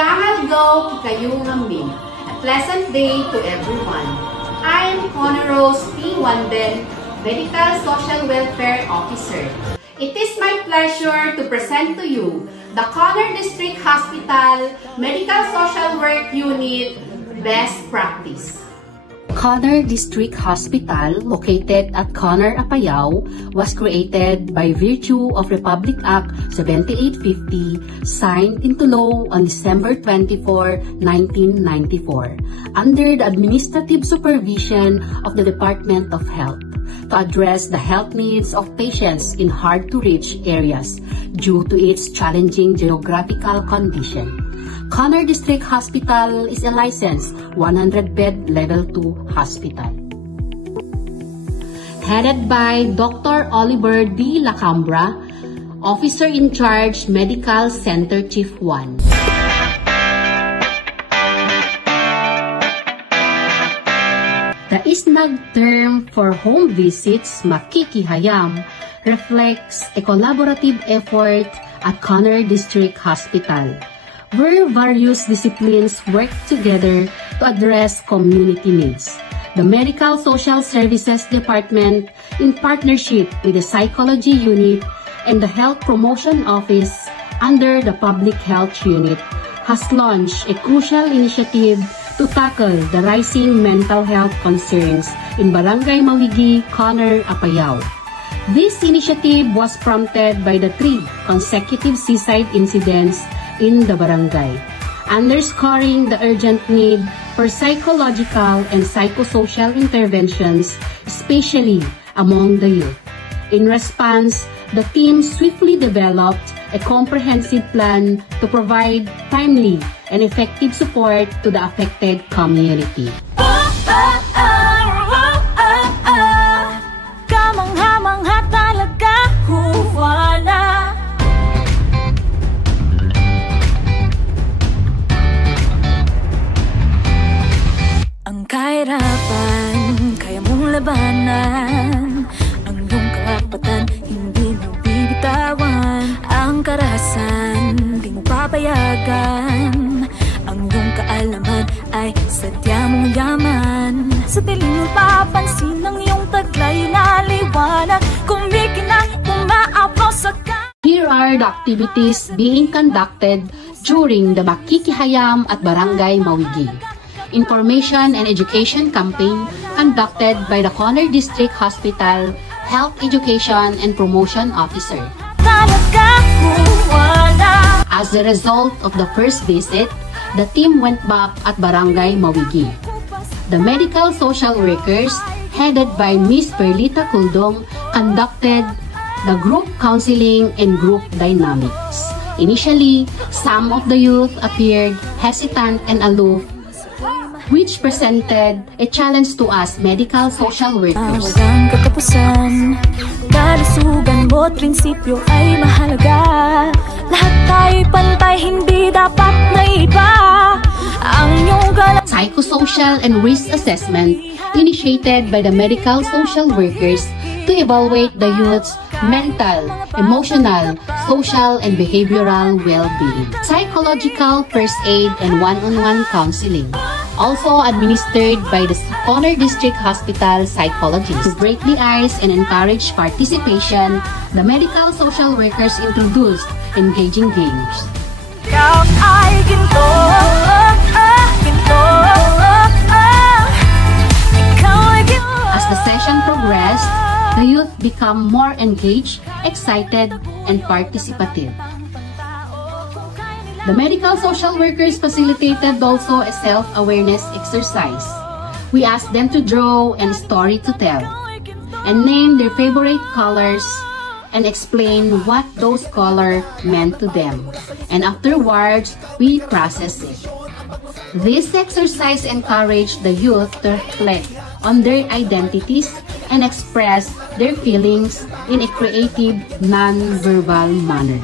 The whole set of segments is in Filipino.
Tiyangal go, kikayong amin. A pleasant day to everyone. I'm Connor Rose P. Wanden, Medical Social Welfare Officer. It is my pleasure to present to you the Connor District Hospital Medical Social Work Unit Best Practice. Connor District Hospital, located at Connor, Apayao, was created by virtue of Republic Act 7850, signed into law on December 24, 1994, under the administrative supervision of the Department of Health, to address the health needs of patients in hard-to-reach areas due to its challenging geographical condition. Connor District Hospital is a licensed 100-bed Level 2 hospital. Headed by Dr. Oliver D. Lacambra, Officer in Charge, Medical Center Chief 1. The ISNAG term for home visits, makikihayam, reflects a collaborative effort at Connor District Hospital, where various disciplines work together to address community needs. The Medical Social Services Department, in partnership with the Psychology Unit and the Health Promotion Office under the Public Health Unit, has launched a crucial initiative to tackle the rising mental health concerns in Barangay Mawigi, Connor, Apayao. This initiative was prompted by the 3 consecutive suicide incidents in the barangay, underscoring the urgent need for psychological and psychosocial interventions, especially among the youth. In response, the team swiftly developed a comprehensive plan to provide timely and effective support to the affected community. Kamangha-mangha talaga, huwala. Ang kahirapan, kaya mong labanan. Ang iyong karapatan, hindi mo bibitawan. Ang karahasan, di mo papayagan. Ang iyong kaalaman ay sadya mong yaman. Sa dilim mo papansin ang iyong taglay na liwanag. Kumikinang umaabot sa Here are the activities being conducted during the Makikihayam at Barangay Mawigi. Information and education campaign conducted by the Connor District Hospital Health Education and Promotion Officer. As a result of the first visit, the team went back at Barangay Mawigi. The medical social workers, headed by Ms. Perlita Kuldong, conducted the group counseling and group dynamics. Initially, some of the youth appeared hesitant and aloof, which presented a challenge to us medical social workers. Walang katapusan, kalusugan mo at prinsipyo ay mahalaga. Lahat tayo pantay, hindi dapat na iba. Ang iyong Psychosocial and risk assessment initiated by the medical social workers to evaluate the youth's mental, emotional, social, and behavioral well-being. Psychological first aid and one-on-one counseling, also administered by the Connor District Hospital psychologists. To break the ice and encourage participation, the medical social workers introduced engaging games. As the session progressed, the youth become more engaged, excited, and participative. The medical social workers facilitated also a self-awareness exercise. We asked them to draw and story to tell, and name their favorite colors, and explain what those colors meant to them. And afterwards, we process it. This exercise encouraged the youth to reflect on their identities and express their feelings in a creative, non-verbal manner.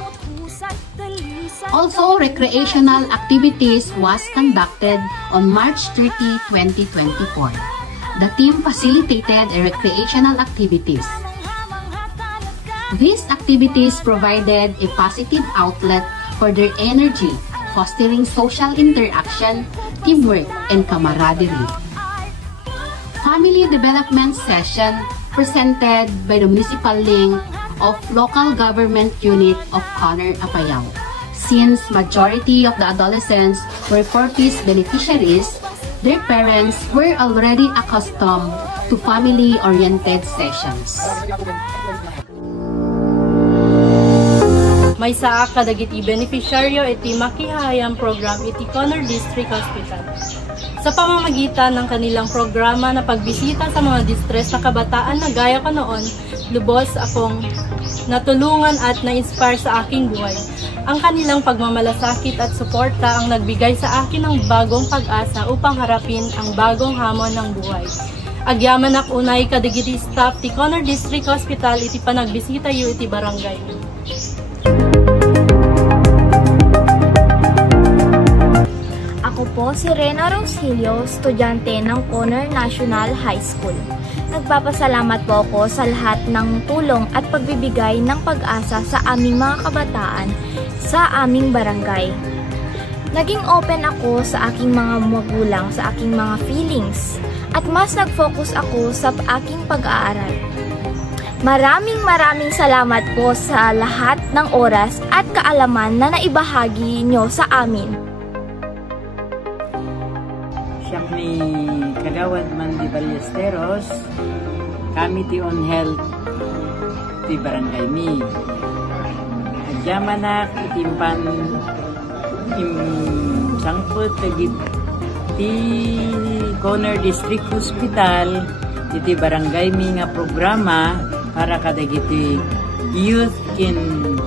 Also, recreational activities was conducted on March 30, 2024. The team facilitated recreational activities. These activities provided a positive outlet for their energy, fostering social interaction, teamwork, and camaraderie. Family Development Session presented by the Municipal Link of Local Government Unit of Conner, Apayao. Since majority of the adolescents were 4Ps beneficiaries, their parents were already accustomed to family-oriented sessions. May saa kadagiti beneficiaryo iti makihayam program iti Conner District Hospital. Sa pamamagitan ng kanilang programa na pagbisita sa mga distress na kabataan na gaya ko noon, lubos akong natulungan at na-inspire sa aking buhay. Ang kanilang pagmamalasakit at suporta ang nagbigay sa akin ng bagong pag-asa upang harapin ang bagong hamon ng buhay. Agyaman ak unay kadagiti staff ti Conner District Hospital iti panagbisita yu iti barangay. Ako po si Rena Rosilio, estudyante ng Conner National High School. Nagpapasalamat po ako sa lahat ng tulong at pagbibigay ng pag-asa sa aming mga kabataan sa aming barangay. Naging open ako sa aking mga magulang, sa aking mga feelings, at mas nag-focus ako sa aking pag-aaral. Maraming salamat po sa lahat ng oras at kaalaman na naibahagi nyo sa amin. Siya ni Kagawad Mandy Ballesteros, Committee on Health ti Barangay Mi. Agyamanak itimpan sangput ti Conner District Hospital iti Barangay Mi nga programa para kadagiti youth kin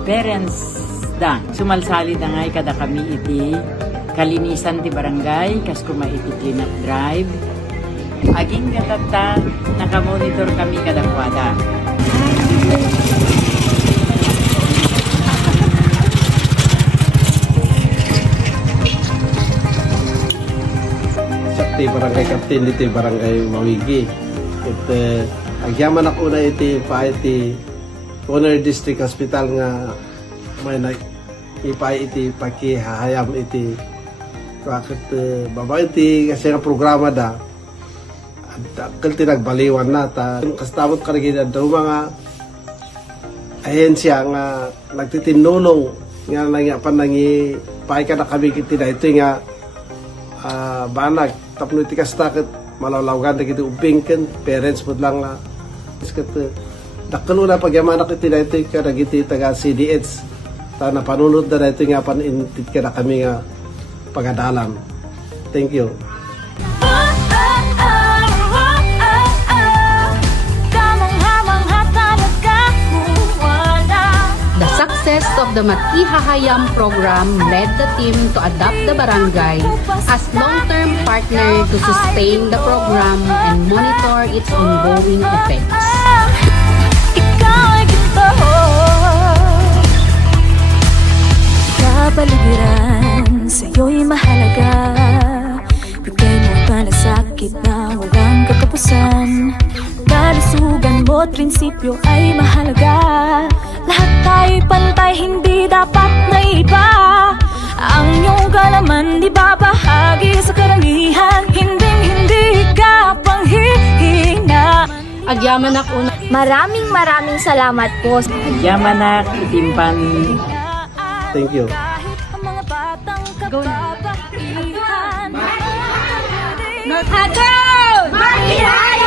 parents da. Sumalsali da ngay kada kami iti kalinisan ti barangay, kas kuma iti cleanup drive. Aging katata, nakamonitor kami kadakwada. Sakti barangay captain iti barangay Mawigi. Agyaman ako na iti Conner District Hospital nga may ipay iti pakihahayam iti bakit babae iti kasi nga programa da at kalti nagbaliwan na kastamot karigid daw mga ahensya nga nagtitinulong nga nangyapan nangi pay ka na kami iti na ito nga banag tapno iti kastakit malawlawagan na kiti ubingken parents mo lang nga nakaluna pagyamanak iti na ito ka nagiti taga CDH ta napanunod na ito nga panintit ka na kami nga pagadalan. Thank you. The success of the Makihahayam program led the team to adopt the barangay as long-term partner to sustain the program and monitor its ongoing effects. Kapaligiran sa'yo'y mahalaga. Bigay mo palasakit na walang katapusan. Kalusugan mo at prinsipyo ay mahalaga. Lahat tayo'y pantay, hindi dapat na iba. Ang iyong kalaman di babahagi sa karamihan. Hindi ka panghihina. Agyaman ak unay. Maraming salamat po. Agyaman ak itimpan. Thank you. Go na. Go!